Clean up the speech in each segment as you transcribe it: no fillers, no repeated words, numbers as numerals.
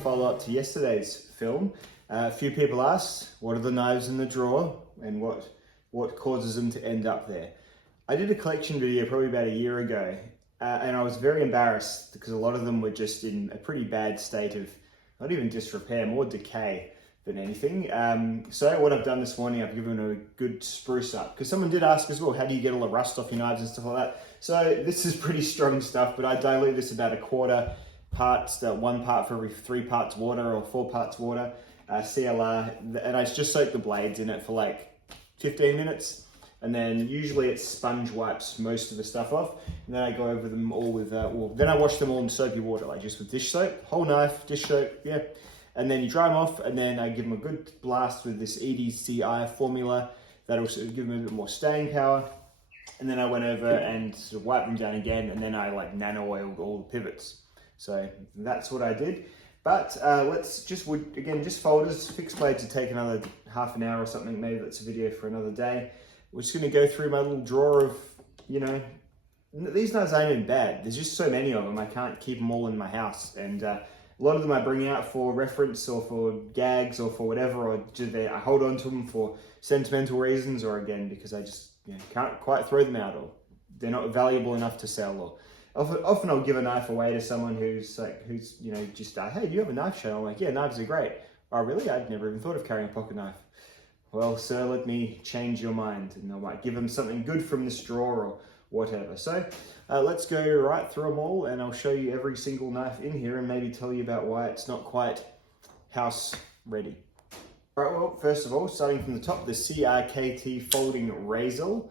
follow-up to yesterday's film. A few people asked, what are the knives in the drawer and what causes them to end up there? I did a collection video probably about a year ago, and I was very embarrassed because a lot of them were just in a pretty bad state of, not even disrepair, more decay than anything. So what I've done this morning, I've given a good spruce up, because someone did ask as well, how do you get all the rust off your knives and stuff like that? So this is pretty strong stuff, but I dilute this about 1/4 parts, 1 part for every 3 parts water or 4 parts water, CLR, and I just soak the blades in it for like 15 minutes. And then usually it sponge wipes most of the stuff off. And then I go over them all with, then I wash them all in soapy water, like just with dish soap, whole knife, dish soap, yeah. And then you dry them off, and then I give them a good blast with this EDCI formula. That'll sort of give them a bit more staying power. And then I went over and sort of wiped them down again, and then I like nano oiled all the pivots. So that's what I did. But let's just folders, fixed blades to take another half an hour or something. Maybe that's a video for another day. We're just going to go through my little drawer of, these knives aren't even bad. There's just so many of them. I can't keep them all in my house. And a lot of them I bring out for reference or for gags or for whatever, or I hold on to them for sentimental reasons, or again, because I just can't quite throw them out, or they're not valuable enough to sell. Or often I'll give a knife away to someone who's just, hey, do you have a knife show? I'm like, yeah, knives are great. Oh, really? I'd never even thought of carrying a pocket knife. Well, sir, let me change your mind, and I might give them something good from this drawer or whatever. So let's go right through them all, and I'll show you every single knife in here and maybe tell you about why it's not quite house ready. All right, well, first of all, starting from the top, the CRKT folding razor.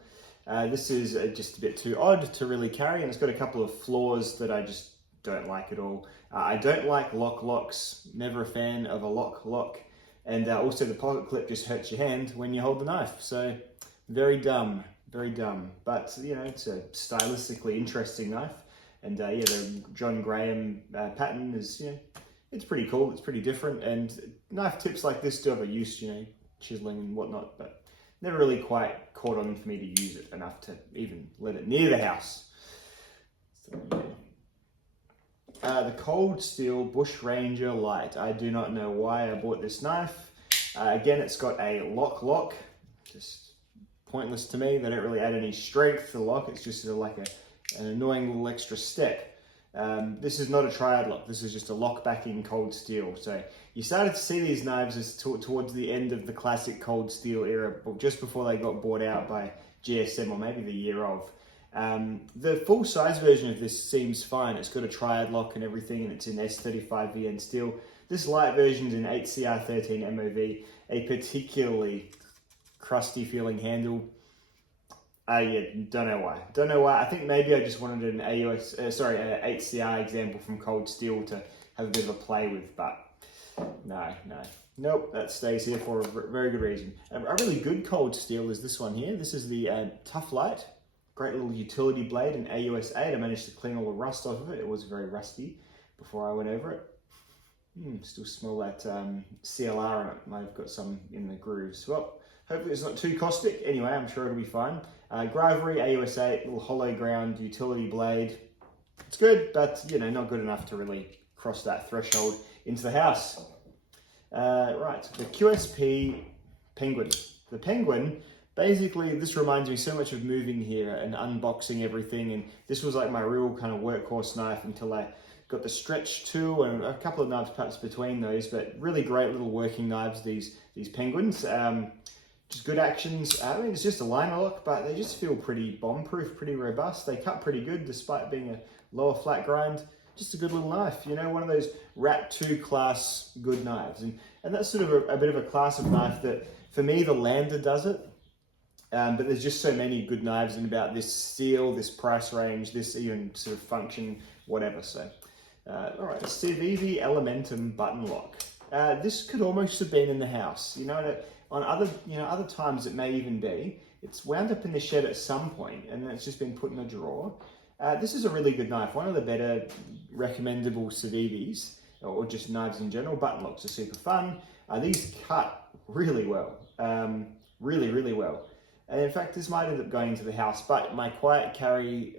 This is just a bit too odd to really carry, and it's got a couple of flaws that I just don't like at all. I don't like locks, never a fan of a lock. And also the pocket clip just hurts your hand when you hold the knife. So very dumb. But it's a stylistically interesting knife. And the John Graham pattern is, it's pretty cool. It's pretty different. And knife tips like this do have a use, chiseling and whatnot, but never really quite caught on for me to use it enough to even let it near the house. So, yeah. The Cold Steel Bush Ranger Light. I do not know why I bought this knife. Again, it's got a lock, just pointless to me. They don't really add any strength to the lock. It's just sort of like an annoying little extra step. This is not a triad lock. This is just a lock backing Cold Steel. So you started to see these knives as towards the end of the classic Cold Steel era, just before they got bought out by GSM, or maybe the year of. The full size version of this seems fine. It's got a triad lock and everything, and it's in S35VN steel. This light version is in 8CR13 MOV, a particularly crusty feeling handle. Don't know why. I think maybe I just wanted an 8CR example from Cold Steel to have a bit of a play with, but nope, that stays here for a very good reason. A really good Cold Steel is this one here. This is the Tough Light. Great little utility blade, an AUS 8. I managed to clean all the rust off of it. It was very rusty before I went over it. Still smell that CLR in it. I've got some in the grooves. Well, hopefully it's not too caustic. Anyway, I'm sure it'll be fine. Gravery, AUS 8, little hollow ground utility blade. It's good, but not good enough to really cross that threshold into the house. Right, the QSP Penguin. The Penguin, basically, this reminds me so much of moving here and unboxing everything, and this was like my real kind of workhorse knife until I got the Stretch 2 and a couple of knives perhaps between those, but really great little working knives, these Penguins. Just good actions. I mean, it's just a liner lock, but they just feel pretty bomb-proof, pretty robust. They cut pretty good despite being a lower flat grind. Just a good little knife, one of those Rat 2 class good knives. And that's sort of a bit of a class of knife that, for me, the Lander does it. But there's just so many good knives in about this steel, this price range, this even sort of function, whatever. So, all right, Civivi Elementum button lock. This could almost have been in the house. On other times it may even be. It's wound up in the shed at some point, and then it's just been put in a drawer. This is a really good knife. One of the better recommendable Civivis, or just knives in general. Button locks are super fun. These cut really well, really well. And in fact, this might end up going into the house, but my quiet carry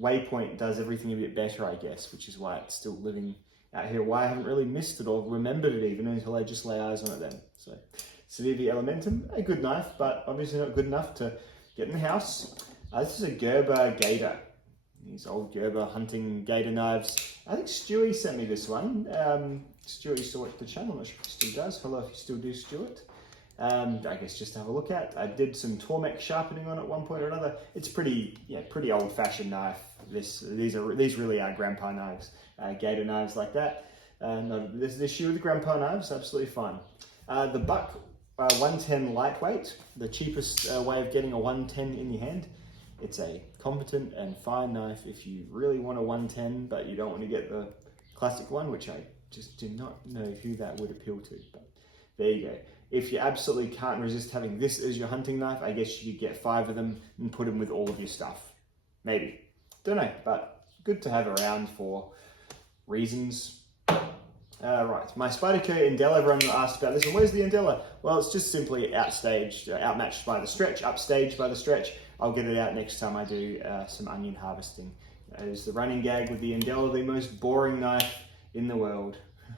waypoint does everything a bit better, I guess, which is why it's still living out here why I haven't really missed it or remembered it even until I just lay eyes on it then. So, Cedric Elementum, a good knife, but obviously not good enough to get in the house. This is a Gerber Gator. These old Gerber hunting gator knives. I think Stewie sent me this one. Stewie used to watch the channel, I'm not sure if he still does. Hello if you still do, Stuart. I guess just to have a look at. I did some Tormek sharpening on it at one point or another. It's pretty old-fashioned knife. These really are grandpa knives, gator knives like that. No, this issue with the grandpa knives, absolutely fine. The Buck 110 lightweight, the cheapest way of getting a 110 in your hand. It's a competent and fine knife if you really want a 110, but you don't want to get the classic one, which I just do not know who that would appeal to, but there you go. If you absolutely can't resist having this as your hunting knife, I guess you could get 5 of them and put them with all of your stuff. Maybe. Don't know, but good to have around for reasons. Right, my Spyderco Indella, everyone asked about this, and where's the Indella? Well, it's just simply outmatched by the stretch, upstaged by the stretch. I'll get it out next time I do some onion harvesting. It's the running gag with the Indella, the most boring knife in the world,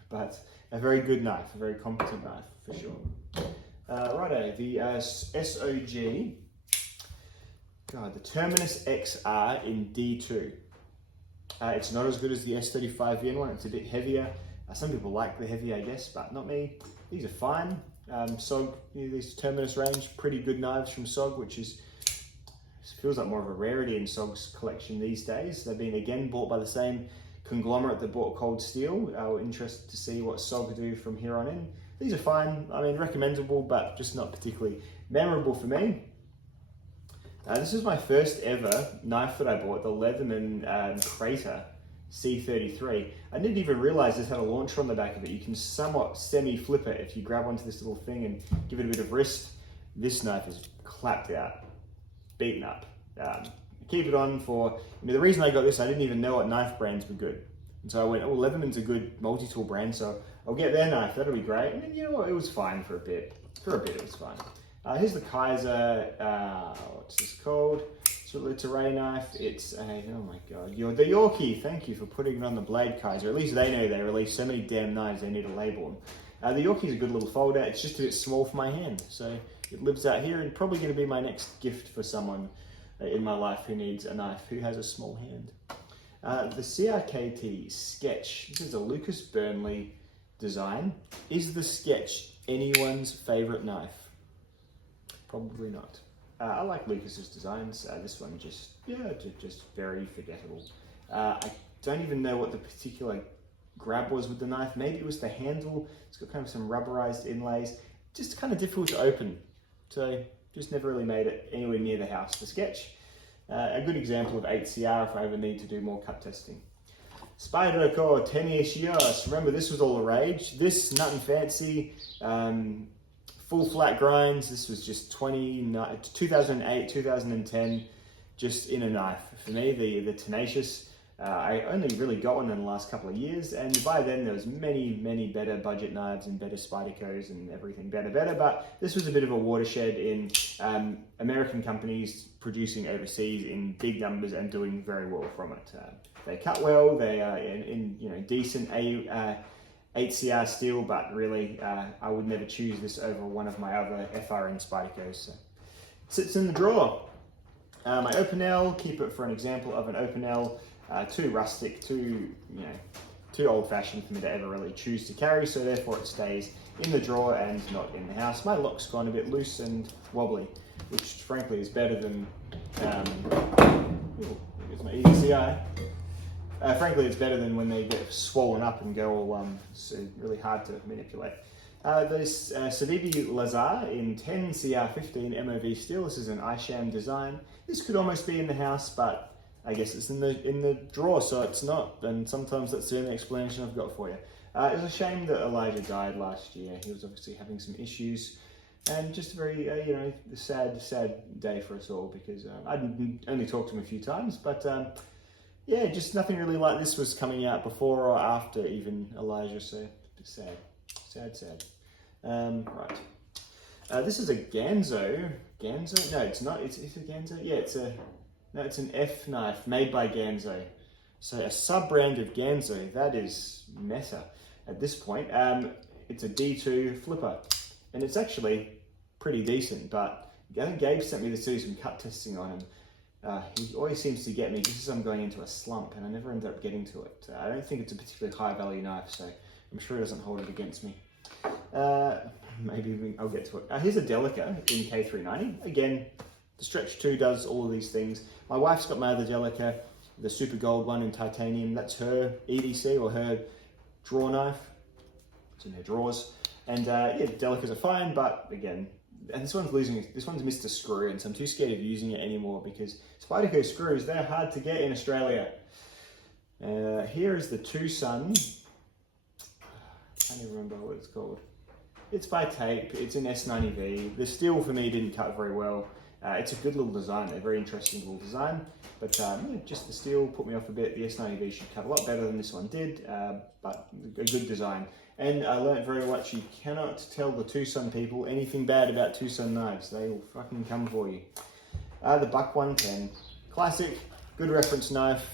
but a very good knife, a very competent knife for sure. Righto, the SOG, God, the Terminus XR in D2. It's not as good as the S35 VN one, it's a bit heavier. Some people like the heavy, I guess, but not me. These are fine. SOG, these Terminus range, pretty good knives from SOG, which feels like more of a rarity in SOG's collection these days. They've been again bought by the same conglomerate that bought Cold Steel. We're interested to see what SOG do from here on in. These are fine, I mean, recommendable, but just not particularly memorable for me. This is my first ever knife that I bought, the Leatherman Crater C33. I didn't even realize this had a launcher on the back of it. You can somewhat semi-flip it if you grab onto this little thing and give it a bit of wrist. This knife is clapped out, beaten up. Keep it on for, the reason I got this, I didn't even know what knife brands were good. And so I went, oh, Leatherman's a good multi-tool brand, so I'll get their knife, that'll be great. And then, you know what, it was fine for a bit. For a bit, it was fine. Here's the Kaiser, what's this called? It's a Ray knife. It's a, oh my God, the Yorkie. Thank you for putting it on the blade, Kaiser. At least they know they release so many damn knives, they need to label them. The Yorkie's a good little folder. It's just a bit small for my hand, so it lives out here and probably going to be my next gift for someone in my life who needs a knife, who has a small hand. The CRKT Sketch. This is a Lucas Burnley design. Is the Sketch anyone's favorite knife? Probably not. I like Lucas's designs. This one just very forgettable. I don't even know what the particular grab was with the knife. Maybe it was the handle. It's got kind of some rubberized inlays. Just kind of difficult to open. So just never really made it anywhere near the house. The Sketch, a good example of 8CR if I ever need to do more cut testing. Spyderco 10-ish years. Remember, this was all the rage. This, nothing fancy. Full flat grinds. This was just 2008, 2010, just in a knife. For me, the Tenacious, I only really got one in the last couple of years, and by then there was many better budget knives and better Spydercos and everything better, but this was a bit of a watershed in American companies producing overseas in big numbers and doing very well from it. They cut well, they are in decent 8CR steel, but really I would never choose this over one of my other FRN Spydercos. So it sits in the drawer. My Opinel, keep it for an example of an Opinel, too rustic, too old-fashioned for me to ever really choose to carry, so therefore it stays in the drawer and not in the house. My lock's gone a bit loose and wobbly, which frankly is better than, here's my EDCI. Frankly, it's better than when they get swollen up and go all so really hard to manipulate. This Cedric Lazar in 10CR15 MOV steel. This is an Isham design. This could almost be in the house, but I guess it's in the drawer, so it's not. And sometimes that's the only explanation I've got for you. It was a shame that Elijah died last year. He was obviously having some issues, and just a very sad day for us all, because I'd only talked to him a few times, but. Yeah, just nothing really like this was coming out before or after even Elijah, so a bit sad. Right. This is a Ganzo. No, it's not. It's a Ganzo. Yeah, it's an F knife made by Ganzo. So a sub-brand of Ganzo, that is meta at this point. It's a D2 flipper, and it's actually pretty decent, but I think Gabe sent me to do some cut testing on him. He always seems to get me just as I'm going into a slump, and I never end up getting to it. I don't think it's a particularly high value knife, so I'm sure he doesn't hold it against me. Maybe I'll get to it. Here's a Delica in K390. Again, the Stretch 2 does all of these things. My wife's got my other Delica, the super gold one in titanium. That's her EDC, or her draw knife. It's in her drawers. And yeah, Delicas are fine, but again, and this one's missed a screw, and so I'm too scared of using it anymore because Spyderco screws, they're hard to get in Australia. Here is the Tucson. I can't even remember what it's called. It's by Tape, it's an S90V. The steel for me didn't cut very well. It's a good little design, a very interesting little design, but yeah, just the steel put me off a bit. The S90V should cut a lot better than this one did, but a good design. And I learned very much, you cannot tell the Tucson people anything bad about Tucson knives. They will fucking come for you. The Buck 110, classic, good reference knife,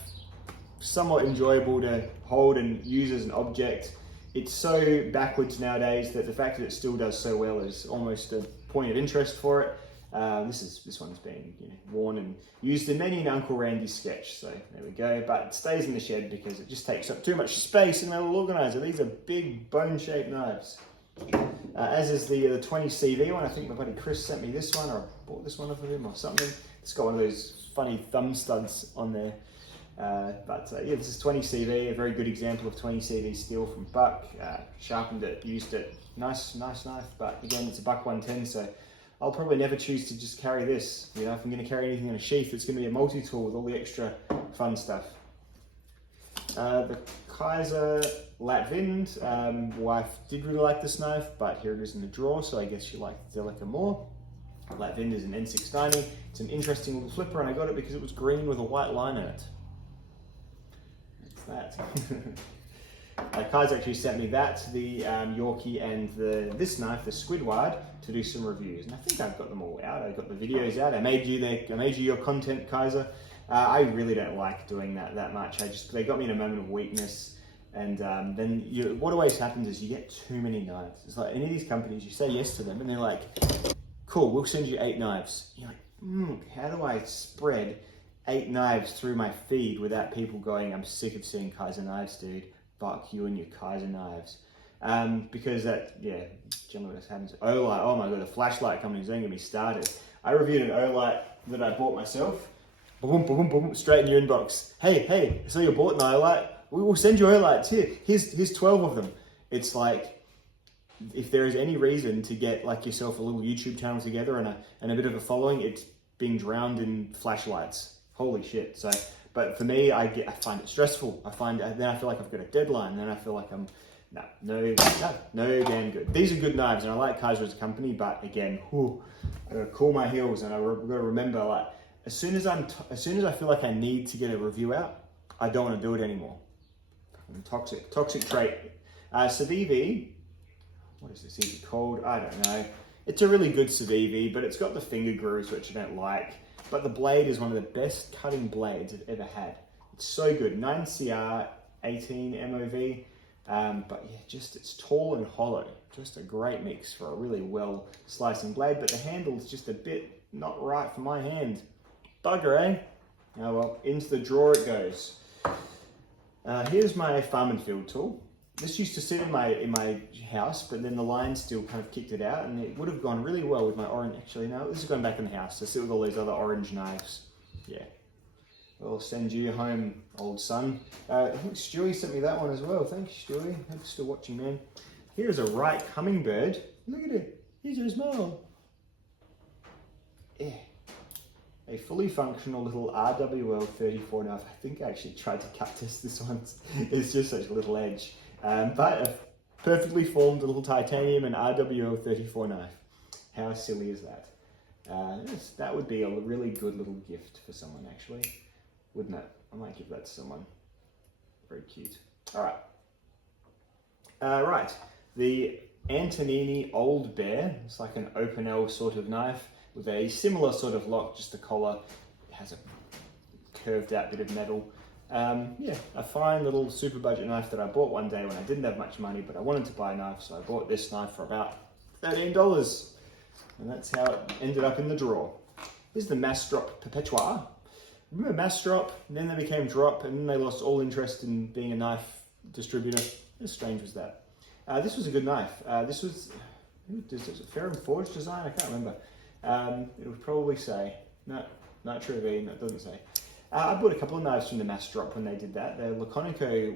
somewhat enjoyable to hold and use as an object. It's so backwards nowadays that the fact that it still does so well is almost a point of interest for it. This one's been worn and used in many an Uncle Randy's sketch, so there we go. But it stays in the shed because it just takes up too much space in my little organizer. These are big bone-shaped knives. As is the 20 CV one. I think my buddy Chris sent me this one, or I bought this one off of him or something. It's got one of those funny thumb studs on there. Yeah, this is 20 CV, a very good example of 20 CV steel from Buck. Sharpened it, used it. Nice knife, but again, it's a Buck 110, so I'll probably never choose to just carry this. If I'm going to carry anything in a sheath, it's going to be a multi-tool with all the extra fun stuff. The Kaiser Latvind, wife did really like this knife, but here it is in the drawer, so I guess she liked the Delica more. Latvind is an N690. It's an interesting little flipper, and I got it because it was green with a white line in it. That's that. Kai's actually sent me that, the Yorkie, and this knife, the Squidward, to do some reviews. And I think I've got them all out. I got the videos out. I made you your content, Kaiser. I really don't like doing that much. They got me in a moment of weakness. And then what always happens is you get too many knives. It's like any of these companies, you say yes to them, and they're like, cool, we'll send you 8 knives. And you're like, how do I spread 8 knives through my feed without people going, I'm sick of seeing Kaiser knives, dude. Fuck you and your Kaiser knives. Because generally what happens. Olight, oh my god, the flashlight companies, don't get me started. I reviewed an Olight that I bought myself. Boom, boom, boom, straight in your inbox. Hey, I saw you bought an Olight. We will send you Olights here. Here's 12 of them. It's like, if there is any reason to get like yourself a little YouTube channel together and a bit of a following, it's being drowned in flashlights. Holy shit. So, but for me, I find it stressful. Then I feel like I've got a deadline. Then I feel like I'm, no damn good. These are good knives, and I like Kaiser as a company, but again, I gotta cool my heels, and I gotta remember, like, as soon as I feel like I need to get a review out, I don't want to do it anymore. Toxic trait. Civivi, what is this even called? I don't know. It's a really good Civivi, but it's got the finger grooves, which I don't like. But the blade is one of the best cutting blades I've ever had. It's so good. 9CR, 18 MOV. But yeah, it's tall and hollow. Just a great mix for a really well slicing blade. But the handle is just a bit not right for my hand. Bugger, eh? Oh well, into the drawer it goes. Here's my farm and field tool. This used to sit in my house, but then the line still kind of kicked it out, and it would have gone really well with my orange. Actually, no, this is going back in the house to sit with all these other orange knives. Yeah, I'll send you home, old son. I think Stewie sent me that one as well. Thanks, Stewie. Hope you're still watching, man. Here's a right hummingbird. Look at it. He's a smile. Yeah. A fully functional little RWL 34 knife. I think I actually tried to cut test this once. It's just such a little edge. But a perfectly formed little titanium and RWL 34 knife. How silly is that? That would be a really good little gift for someone, actually. Wouldn't it? I might give that to someone. Very cute. All right. Right. The Antonini Old Bear. It's like an open L sort of knife with a similar sort of lock, just the collar. It has a curved out bit of metal. Yeah, a fine little super budget knife that I bought one day when I didn't have much money, but I wanted to buy a knife, so I bought this knife for about $13. And that's how it ended up in the drawer. This is the Mass Drop Perpetuar. Remember Mass Drop, and then they became Drop, and then they lost all interest in being a knife distributor. How strange was that? This was a good knife. This was, is it Ferrum Forge design? I can't remember. It would probably say, no, Nitro V, no, it doesn't say. I bought a couple of knives from the Mass Drop when they did that. The Laconico,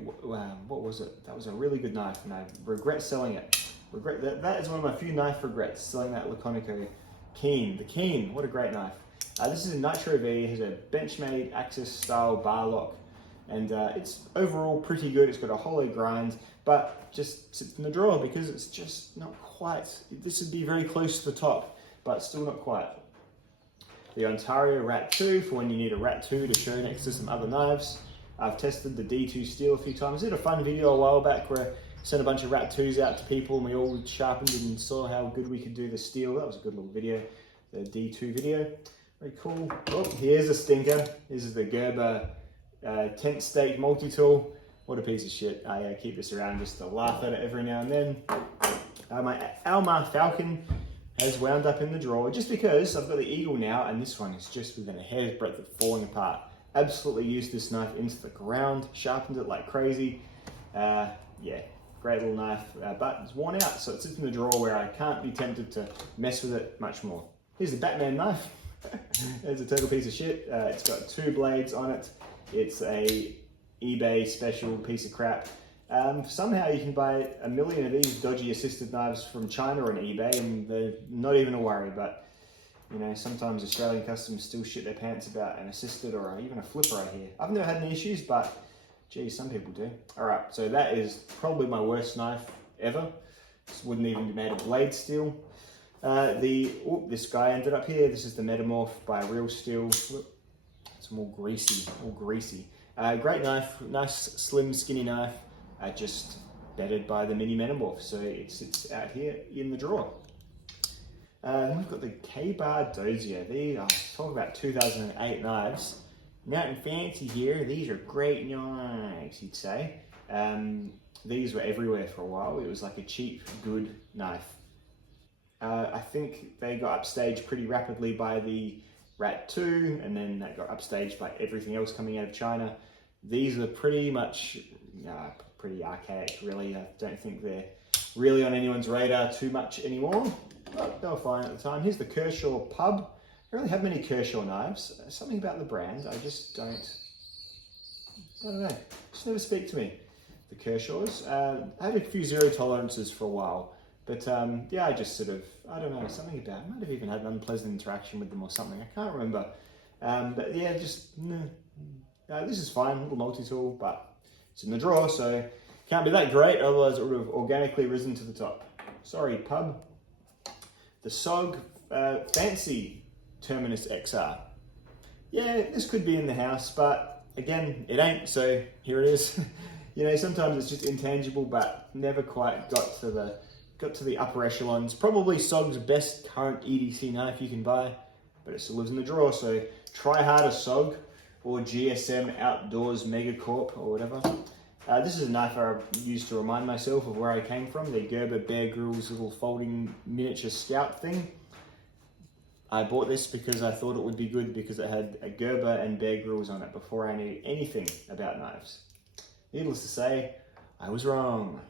what was it? That was a really good knife, and I regret selling it. That is one of my few knife regrets, selling that Laconico Keen. The Keen, what a great knife. This is a Nitro V, it has a Benchmade Axis style bar lock, and it's overall pretty good. It's got a hollow grind, but just sits in the drawer because it's just not quite, this would be very close to the top, but still not quite. The Ontario Rat 2 for when you need a Rat 2 to show next to some other knives. I've tested the D2 steel a few times. I did a fun video a while back where I sent a bunch of Rat 2s out to people and we all sharpened and saw how good we could do the steel. That was a good little video, the D2 video. Very cool. Oh, here's a stinker. This is the Gerber 10th State multi-tool. What a piece of shit. I keep this around just to laugh at it every now and then. My Alma Falcon has wound up in the drawer just because I've got the Eagle now and this one is just within a hair's breadth of falling apart. Absolutely used this knife into the ground, sharpened it like crazy. Yeah, great little knife, but it's worn out, so it sits in the drawer where I can't be tempted to mess with it much more. Here's the Batman knife. It's a total piece of shit. It's got 2 blades on it. It's a eBay special piece of crap. Somehow you can buy 1 million of these dodgy assisted knives from China on eBay and they're not even a worry, but you know, sometimes Australian customs still shit their pants about an assisted or even a flipper I hear. I've never had any issues, but geez, some people do. All right, so that is probably my worst knife ever. This wouldn't even be made of blade steel. This guy ended up here. This is the Metamorph by Real Steel. It's more greasy, great knife, nice slim skinny knife, just bettered by the Mini Metamorph. So it sits out here in the drawer. We've got the K-Bar Dozier. These are, talk about 2008 knives. Nothing fancy here. These are great knives, you'd say. These were everywhere for a while. It was like a cheap, good knife. I think they got upstaged pretty rapidly by the Rat 2, and then that got upstaged by everything else coming out of China. These are pretty much, pretty archaic, really. I don't think they're really on anyone's radar too much anymore, but they were fine at the time. Here's the Kershaw Pub. I don't really have many Kershaw knives. Something about the brand, I don't know, just never speak to me. The Kershaws. I had a few zero tolerances for a while. But yeah, I just sort of, I don't know, something about, I might have even had an unpleasant interaction with them or something, I can't remember. But yeah, just, this is fine, little multi-tool, but it's in the drawer, so can't be that great, otherwise it would have organically risen to the top. Sorry, Pub. The SOG Fancy Terminus XR. Yeah, this could be in the house, but again, it ain't, so here it is. You know, sometimes it's just intangible, but never quite got to the upper echelons. Probably SOG's best current EDC knife you can buy, but it still lives in the drawer, so try harder SOG or GSM Outdoors Megacorp or whatever. This is a knife I used to remind myself of where I came from, the Gerber Bear Grylls little folding miniature scout thing. I bought this because I thought it would be good because it had a Gerber and Bear Grylls on it before I knew anything about knives. Needless to say, I was wrong.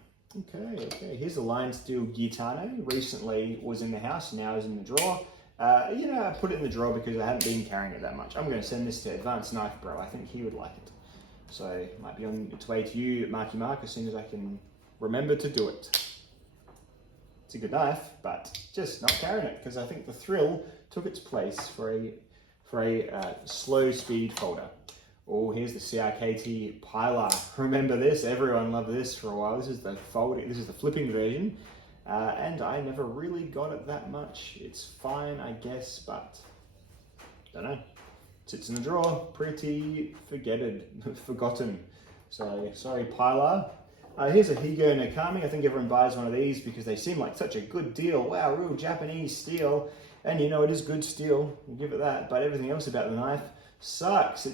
Okay, here's the Line Steel Gitano. Recently was in the house, now is in the drawer. You know, I put it in the drawer because I hadn't been carrying it that much. I'm going to send this to Advanced Knife Bro. I think he would like it. So it might be on its way to you, Marky Mark, as soon as I can remember to do it. It's a good knife, but just not carrying it because I think the thrill took its place for a slow speed folder. Oh, here's the CRKT Pilar. Remember this? Everyone loved this for a while. This is the flipping version, and I never really got it that much. It's fine, I guess, but don't know. Sits in the drawer, pretty forgotten. So sorry, Pilar. Here's a Higo Nakami. I think everyone buys one of these because they seem like such a good deal. Wow, real Japanese steel, and you know it is good steel. We'll give it that. But everything else about the knife sucks.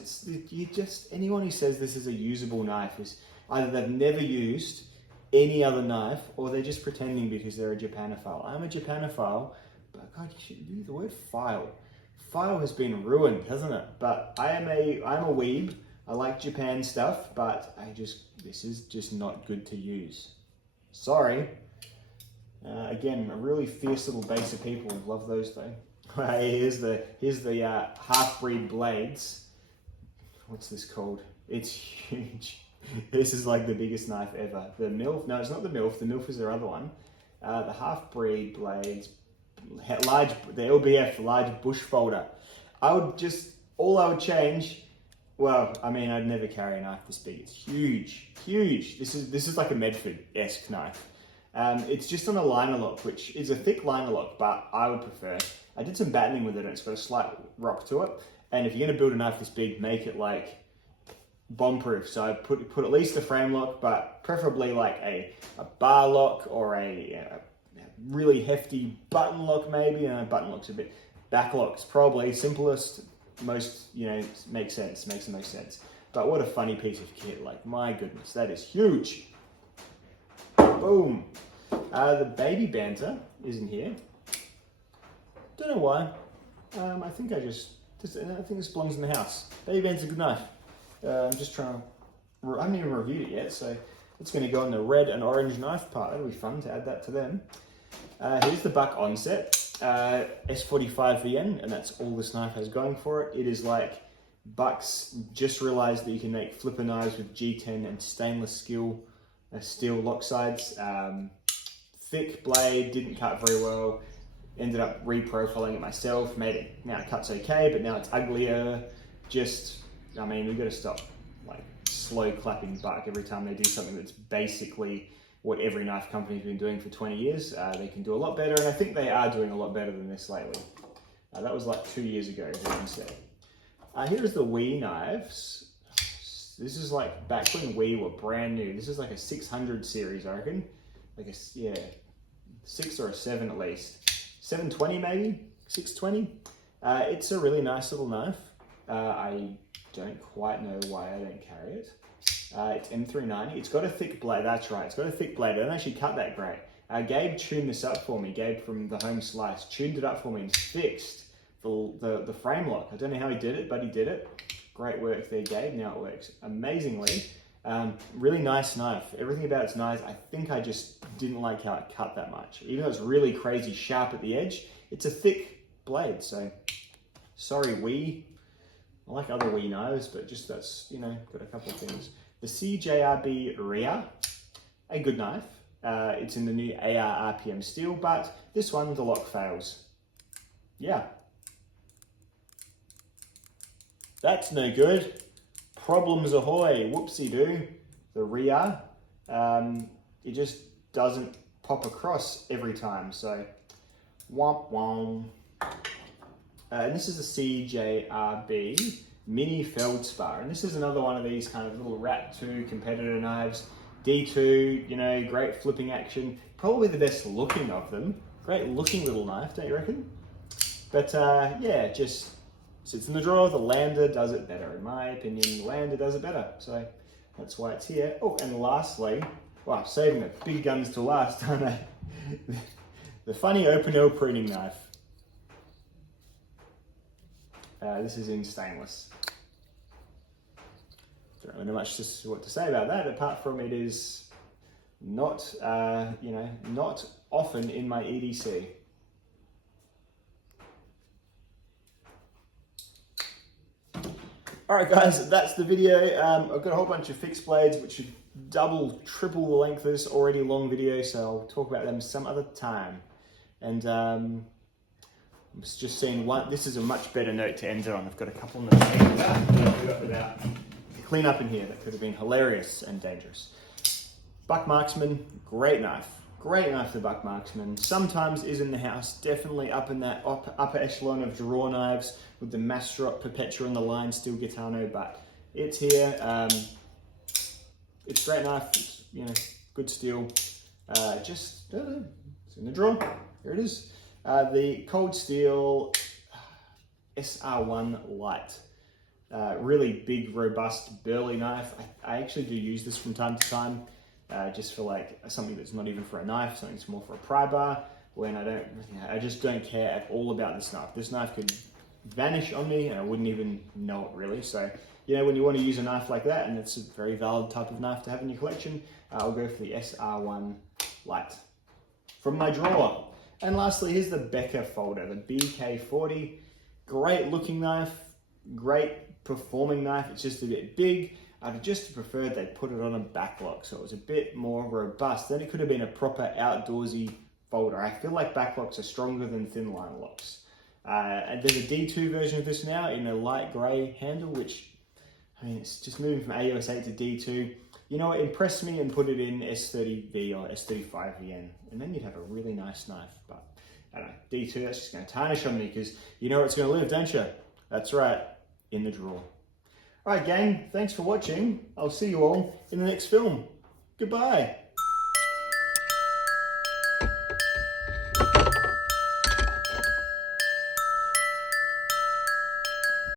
Anyone who says this is a usable knife is either they've never used any other knife or they're just pretending because they're a Japanophile. I'm a Japanophile, but God, you should use the word file. File has been ruined, hasn't it? But I'm a weeb. I like Japan stuff, but this is just not good to use. Sorry. Again, a really fierce little base of people. Love those though. Here's the half-breed blades. What's this called? It's huge. This is like the biggest knife ever. The MILF, no, it's not the MILF. The MILF is their other one. The half-breed blades, the LBF large bush folder. All I would change. Well, I mean, I'd never carry a knife this big. It's huge, huge. This is like a Medford-esque knife. It's just on a liner lock, which is a thick liner lock, but I would prefer. I did some battening with it, and it's got a slight rock to it. And if you're going to build a knife this big, make it like bomb-proof. So I put at least a frame lock, but preferably like a bar lock or a really hefty button lock, maybe. Button lock's a bit. Back lock's probably simplest, most makes the most sense. But what a funny piece of kit! Like, my goodness, that is huge. Boom. The baby banter is in here. Don't know why. I think I think this belongs in the house. Baby banter's a good knife. I'm just trying to. I haven't even reviewed it yet, so it's going to go in the red and orange knife part. That'll be fun to add that to them. Here's the buck onset, S45 VN, and that's all this knife has going for it. It is like Bucks just realized that you can make flipper knives with G10 and stainless steel lock sides. Thick blade, didn't cut very well. Ended up reprofiling it myself, made it, now it cuts okay, but now it's uglier. I mean, we've got to stop like slow clapping Buck every time they do something that's basically what every knife company's been doing for 20 years. They can do a lot better, and I think they are doing a lot better than this lately. That was like 2 years ago, as you can see. Here's the Wii knives. This is like back when Wii were brand new. This is like a 600 series, I reckon. Like a 6 or a 7 at least. 720 maybe, 620. It's a really nice little knife. I don't quite know why I don't carry it. It's M390. It's got a thick blade. That's right. It's got a thick blade. I don't actually cut that great. Gabe tuned this up for me. Gabe from the Home Slice tuned it up for me and fixed the frame lock. I don't know how he did it, but he did it. Great work there, Gabe. Now it works amazingly. Really nice knife. Everything about it's nice. I think I just didn't like how it cut that much. Even though it's really crazy sharp at the edge, it's a thick blade. So, sorry, Wii. I like other Wii knives, but just that's, got a couple of things. The CJRB Ria, a good knife. It's in the new AR RPM steel, but this one, the lock fails. Yeah. That's no good. Problems ahoy, whoopsie-doo. The Ria, it just doesn't pop across every time, so womp womp. And this is a CJRB Mini Feldspar, and this is another one of these kind of little Rat 2 competitor knives. D2, great flipping action. Probably the best looking of them. Great looking little knife, don't you reckon? But yeah, just sits in the drawer. The Lander does it better. In my opinion, the Lander does it better. So that's why it's here. Oh, and lastly, wow, saving the big guns to last, aren't I? The funny open-L pruning knife. This is in stainless. Don't really know much what to say about that, apart from it is not, not often in my EDC. Alright guys, that's the video. I've got a whole bunch of fixed blades which should double, triple the length of this already long video, so I'll talk about them some other time. And I'm just seeing one, this is a much better note to end it on. I've got a couple notes about clean up in here that could have been hilarious and dangerous. Buck Marksman, great knife. Great knife, the Buck Marksman. Sometimes is in the house, definitely up in that upper echelon of draw knives with the Masterot, Perpetua and the Line Steel Gitano, but it's here. It's a great knife, it's, good steel. It's in the drawer, here it is. The Cold Steel SR1 Light. Really big, robust, burly knife. I actually do use this from time to time, just for like something that's not even for a knife, something that's more for a pry bar, when I just don't care at all about this knife. This knife could vanish on me and I wouldn't even know it really. So, you know, when you want to use a knife like that, and it's a very valid type of knife to have in your collection, I'll go for the SR1 Lite from my drawer. And lastly, here's the Becker folder, the BK40. Great looking knife, great performing knife. It's just a bit big. I'd just preferred they put it on a backlock, so it was a bit more robust. Then it could have been a proper outdoorsy folder. I feel like backlocks are stronger than thin line locks. And there's a D2 version of this now in a light gray handle, which, I mean, it's just moving from AUS8 to D2. You know what, impress me and put it in S30V or S35VN, and then you'd have a really nice knife. But I don't know, D2, that's just gonna tarnish on me, because you know where it's gonna live, don't you? That's right, in the drawer. All right, gang, thanks for watching. I'll see you all in the next film. Goodbye.